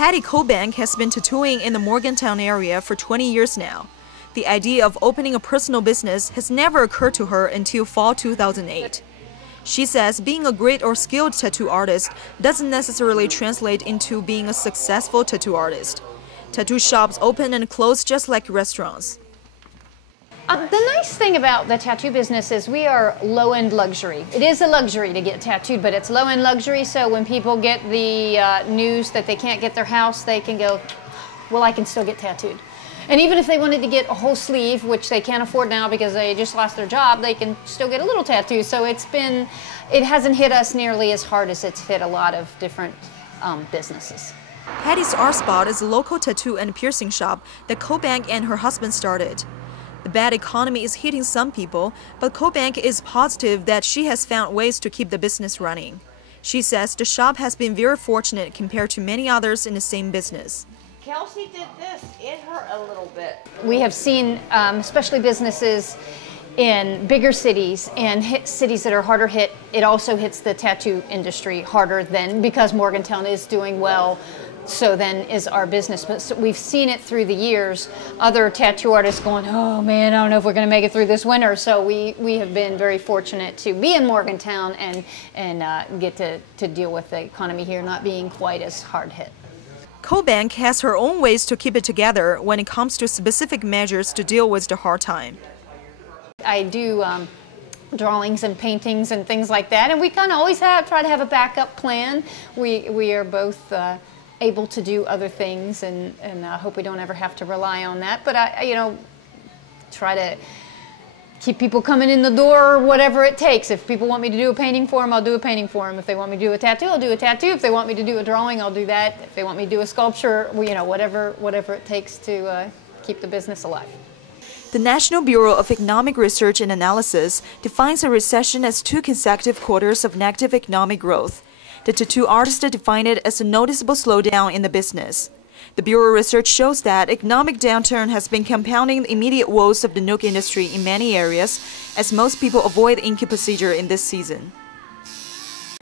Patty Colebank has been tattooing in the Morgantown area for 20 years now. The idea of opening a personal business has never occurred to her until fall 2008. She says being a great or skilled tattoo artist doesn't necessarily translate into being a successful tattoo artist. Tattoo shops open and close just like restaurants. The nice thing about the tattoo business is we are low-end luxury. It is a luxury to get tattooed, but it's low-end luxury, so when people get the news that they can't get their house, they can go, well, I can still get tattooed. And even if they wanted to get a whole sleeve, which they can't afford now because they just lost their job, they can still get a little tattoo. So it hasn't hit us nearly as hard as it's hit a lot of different businesses. Patty's Art Spot is a local tattoo and piercing shop that Colebank and her husband started. The bad economy is hitting some people, but Colebank is positive that she has found ways to keep the business running. She says the shop has been very fortunate compared to many others in the same business. Kelsey did this, it hurt a little bit. We have seen, especially businesses in bigger cities and cities that are harder hit, it also hits the tattoo industry harder than, because Morgantown is doing well, so then is our business. But so we've seen it through the years, other tattoo artists going, oh man, I don't know if we're going to make it through this winter. So we have been very fortunate to be in Morgantown and get to deal with the economy here not being quite as hard hit. Colebank has her own ways to keep it together when it comes to specific measures to deal with the hard time. I do drawings and paintings and things like that, and we kind of always try to have a backup plan. We are both able to do other things, and I hope we don't ever have to rely on that. But I try to keep people coming in the door, whatever it takes. If people want me to do a painting for them, I'll do a painting for them. If they want me to do a tattoo, I'll do a tattoo. If they want me to do a drawing, I'll do that. If they want me to do a sculpture, whatever it takes to keep the business alive. The National Bureau of Economic Research and Analysis defines a recession as 2 consecutive quarters of negative economic growth. The tattoo artist defined it as a noticeable slowdown in the business. The Bureau research shows that economic downturn has been compounding the immediate woes of the Nook industry in many areas, as most people avoid the Inky procedure in this season.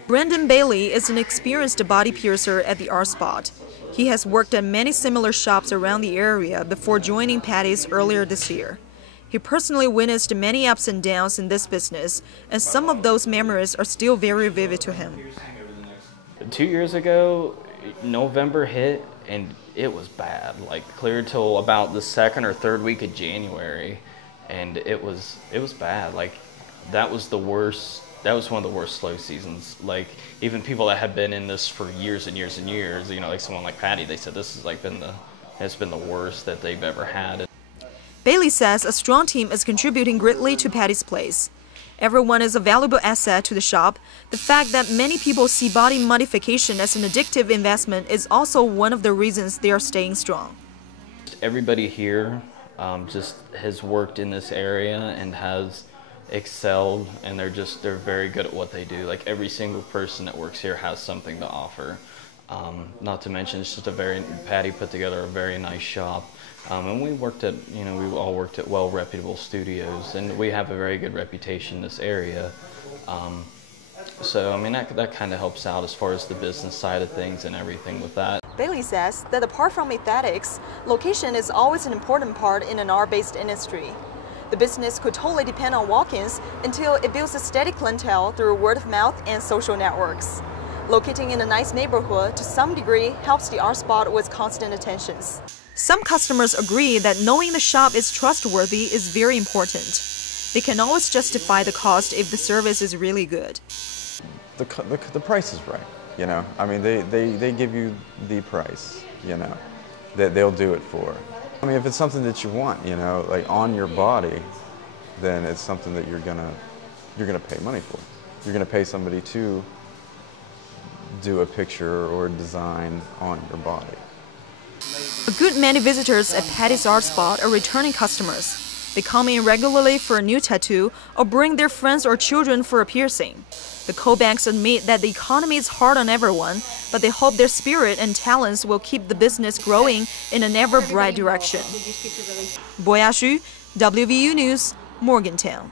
Brendan Bailey is an experienced body piercer at the Art Spot. He has worked at many similar shops around the area before joining Patty's earlier this year. He personally witnessed many ups and downs in this business, and some of those memories are still very vivid to him. 2 years ago, November hit and it was bad, like clear till about the 2nd or 3rd week of January, and it was bad. Like that was the worst. That was one of the worst slow seasons. Like even people that had been in this for years and years and years, like someone like Patty, they said this has it's been the worst that they've ever had. Bailey says a strong team is contributing greatly to Patty's place. Everyone is a valuable asset to the shop. The fact that many people see body modification as an addictive investment is also one of the reasons they are staying strong. Everybody here just has worked in this area and has excelled, and they're very good at what they do. Like every single person that works here has something to offer. Not to mention it's just Patty put together a very nice shop. And we all worked at well reputable studios, and we have a very good reputation in this area. So I mean that kind of helps out as far as the business side of things and everything with that. Bailey says that apart from aesthetics, location is always an important part in an art-based industry. The business could totally depend on walk-ins until it builds a steady clientele through word of mouth and social networks. Locating in a nice neighborhood to some degree helps the Art Spot with constant attentions. Some customers agree that knowing the shop is trustworthy is very important. They can always justify the cost if the service is really good. The price is right, I mean, they give you the price, that they'll do it for. I mean, if it's something that you want, like on your body, then it's something that you're gonna pay money for. You're gonna pay somebody to do a picture or design on your body. A good many visitors at Patty's Art Spot are returning customers. They come in regularly for a new tattoo or bring their friends or children for a piercing. The Colebanks admit that the economy is hard on everyone, but they hope their spirit and talents will keep the business growing in an ever bright direction. Boya Xu, WVU News, Morgantown.